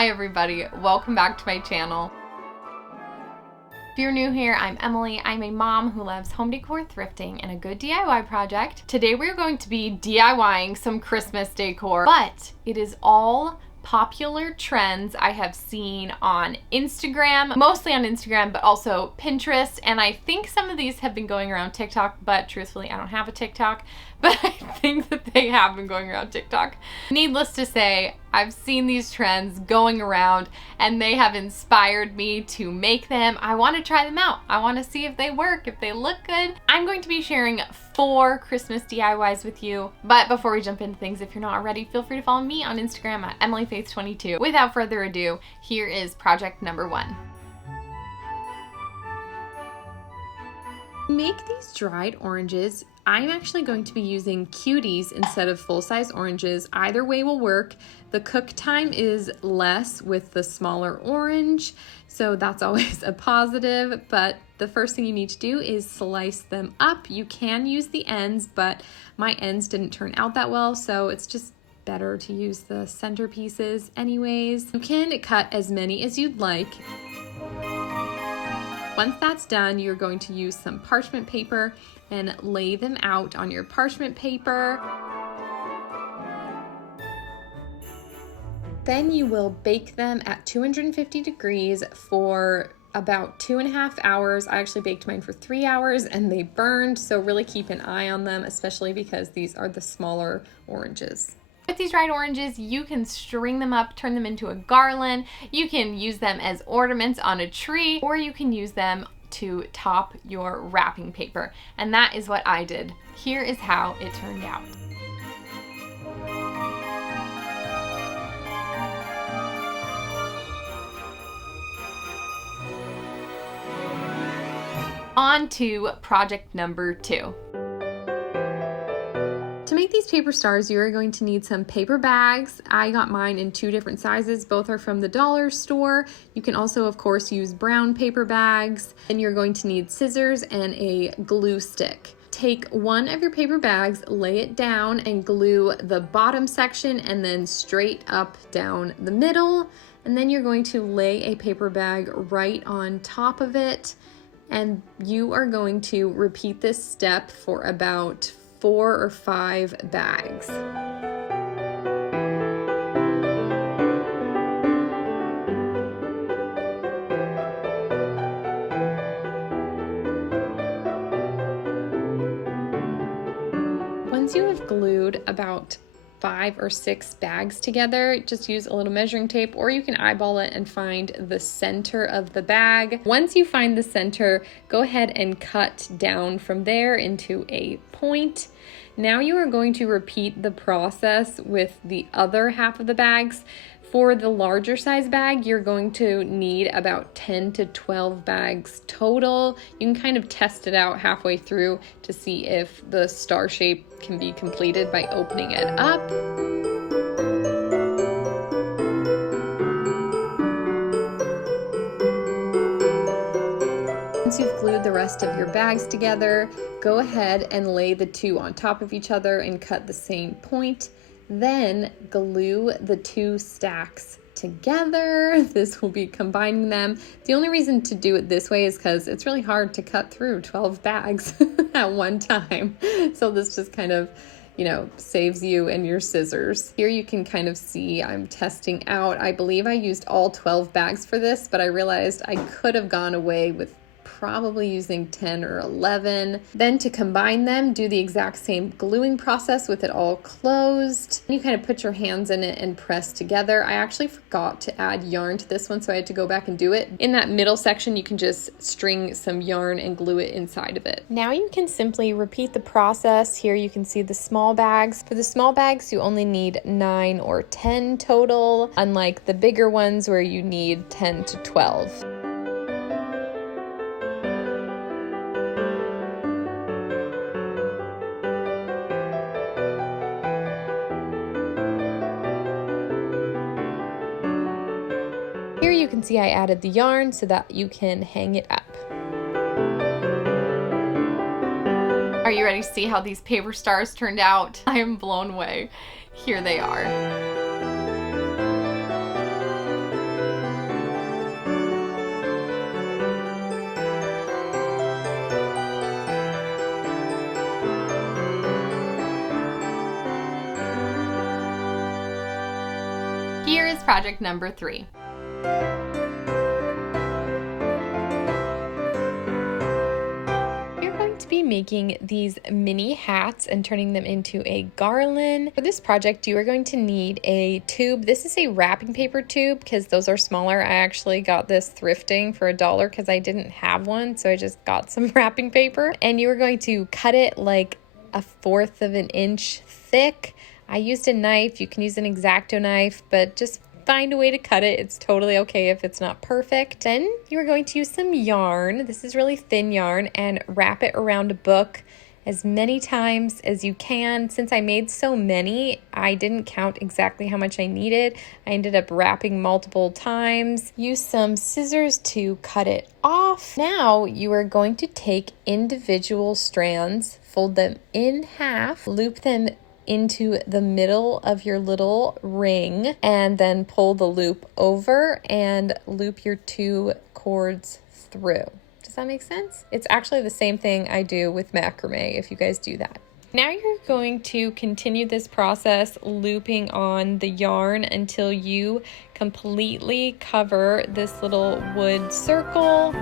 Hi everybody, welcome back to my channel. If you're new here, I'm Emily. I'm a mom who loves home decor, thrifting, and a good DIY project. Today we're going to be DIYing some Christmas decor, but it is all popular trends I have seen on Instagram, mostly on Instagram, but also Pinterest, and I think some of these have been going around TikTok, but truthfully I don't have a TikTok, but I think that they have been going around TikTok. Needless to say, I've seen these trends going around and they have inspired me to make them. I want to try them out. I want to see if they work, if they look good. I'm going to be sharing 4 Christmas DIYs with you. But before we jump into things, if you're not already, feel free to follow me on Instagram at EmilyFaith22. Without further ado, here is project number 1. Make these dried oranges. I'm actually going to be using cuties instead of full-size oranges. Either way will work. The cook time is less with the smaller orange, so that's always a positive, but the first thing you need to do is slice them up. You can use the ends, but my ends didn't turn out that well, so it's just better to use the center pieces anyways. You can cut as many as you'd like. Once that's done, you're going to use some parchment paper and lay them out on your parchment paper. Then you will bake them at 250 degrees for about 2.5 hours. I actually baked mine for 3 hours and they burned, so really keep an eye on them, especially because these are the smaller oranges. With these dried oranges, you can string them up, turn them into a garland. You can use them as ornaments on a tree, or you can use them to top your wrapping paper. And that is what I did. Here is how it turned out. On to project number 2. To make these paper stars, you are going to need some paper bags. I got mine in 2 different sizes. Both are from the dollar store. You can also, of course, use brown paper bags. And you're going to need scissors and a glue stick. Take one of your paper bags, lay it down, and glue the bottom section and then straight up down the middle. And then you're going to lay a paper bag right on top of it. And you are going to repeat this step for about 4 or 5 bags. Once you have glued about 5 or 6 bags together, just use a little measuring tape, or you can eyeball it and find the center of the bag. Once you find the center, go ahead and cut down from there into a point. Now you are going to repeat the process with the other half of the bags. For the larger size bag, you're going to need about 10 to 12 bags total. You can kind of test it out halfway through to see if the star shape can be completed by opening it up. Once you've glued the rest of your bags together, go ahead and lay the 2 on top of each other and cut the same point. Then glue the 2 stacks together. This will be combining them. The only reason to do it this way is because it's really hard to cut through 12 bags at one time. So this just kind of, saves you and your scissors. Here you can kind of see I'm testing out. I believe I used all 12 bags for this, but I realized I could have gone away with probably using 10 or 11. Then to combine them, do the exact same gluing process with it all closed. You kind of put your hands in it and press together. I actually forgot to add yarn to this one, so I had to go back and do it. In that middle section, you can just string some yarn and glue it inside of it. Now you can simply repeat the process. Here you can see the small bags. For the small bags, you only need 9 or 10 total, unlike the bigger ones where you need 10 to 12. Here you can see I added the yarn so that you can hang it up. Are you ready to see how these paper stars turned out? I am blown away. Here they are. project number 3. Be making these mini hats and turning them into a garland. For this project, you are going to need a tube. This is a wrapping paper tube because those are smaller. I actually got this thrifting for $1 because I didn't have one, so I just got some wrapping paper. And you are going to cut it like 1/4 of an inch thick. I used a knife. You can use an X-Acto knife, but just find a way to cut it. It's totally okay if it's not perfect. Then you're going to use some yarn. This is really thin yarn, and wrap it around a book as many times as you can. Since I made so many, I didn't count exactly how much I needed. I ended up wrapping multiple times. Use some scissors to cut it off. Now you are going to take individual strands, fold them in half, loop them into the middle of your little ring, and then pull the loop over and loop your 2 cords through. Does that make sense? It's actually the same thing I do with macrame if you guys do that. Now you're going to continue this process looping on the yarn until you completely cover this little wood circle.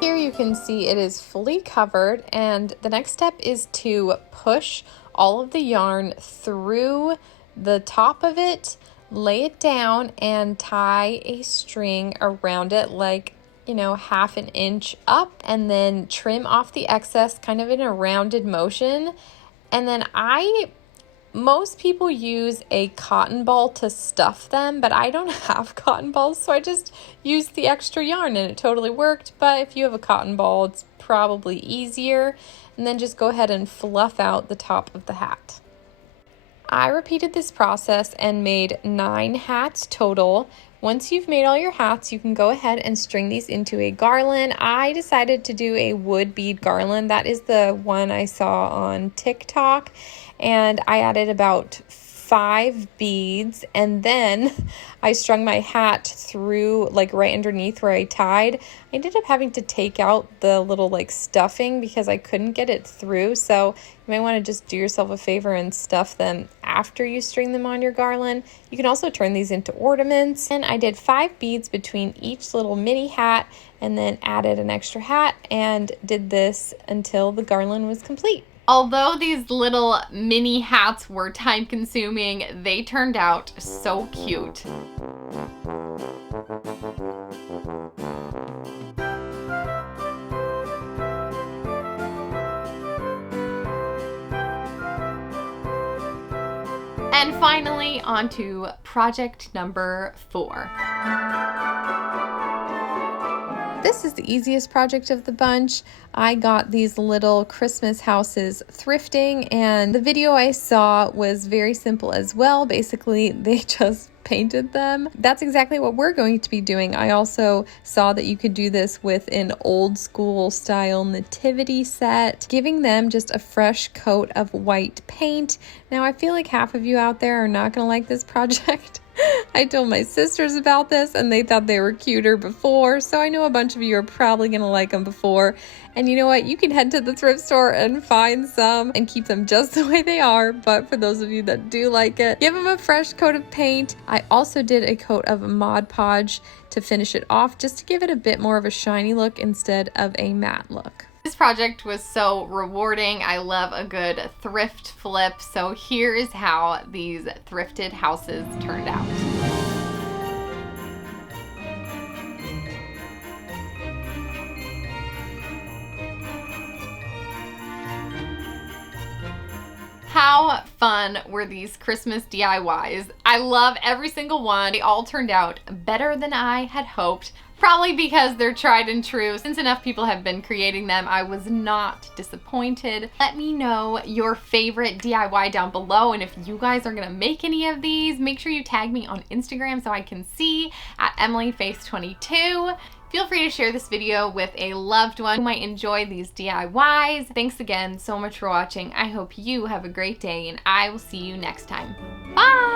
Here you can see it is fully covered, and the next step is to push all of the yarn through the top of it, lay it down, and tie a string around it like, 1/2 inch up, and then trim off the excess kind of in a rounded motion. And then most people use a cotton ball to stuff them, but I don't have cotton balls, so I just used the extra yarn and it totally worked. But if you have a cotton ball, it's probably easier. And then just go ahead and fluff out the top of the hat. I repeated this process and made 9 hats total. Once you've made all your hats, you can go ahead and string these into a garland. I decided to do a wood bead garland. That is the one I saw on TikTok. And I added about 5 beads, and then I strung my hat through like right underneath where I tied. I ended up having to take out the little like stuffing because I couldn't get it through. So you might want to just do yourself a favor and stuff them after you string them on your garland. You can also turn these into ornaments. And I did 5 beads between each little mini hat, and then added an extra hat and did this until the garland was complete. Although these little mini hats were time consuming, they turned out so cute. And finally, on to project number 4. This is the easiest project of the bunch. I got these little Christmas houses thrifting, and the video I saw was very simple as well. Basically, they just painted them. That's exactly what we're going to be doing. I also saw that you could do this with an old school style nativity set, giving them just a fresh coat of white paint. Now, I feel like half of you out there are not going to like this project. I told my sisters about this and they thought they were cuter before, so I know a bunch of you are probably going to like them before. And you know what? You can head to the thrift store and find some and keep them just the way they are. But for those of you that do like it, give them a fresh coat of paint. I also did a coat of Mod Podge to finish it off, just to give it a bit more of a shiny look instead of a matte look. This project was so rewarding. I love a good thrift flip. So here is how these thrifted houses turned out. How fun were these Christmas DIYs? I love every single one. They all turned out better than I had hoped. Probably because they're tried and true. Since enough people have been creating them, I was not disappointed. Let me know your favorite DIY down below, and if you guys are gonna make any of these, make sure you tag me on Instagram so I can see at EmilyFaith22. Feel free to share this video with a loved one who might enjoy these DIYs. Thanks again so much for watching. I hope you have a great day, and I will see you next time. Bye!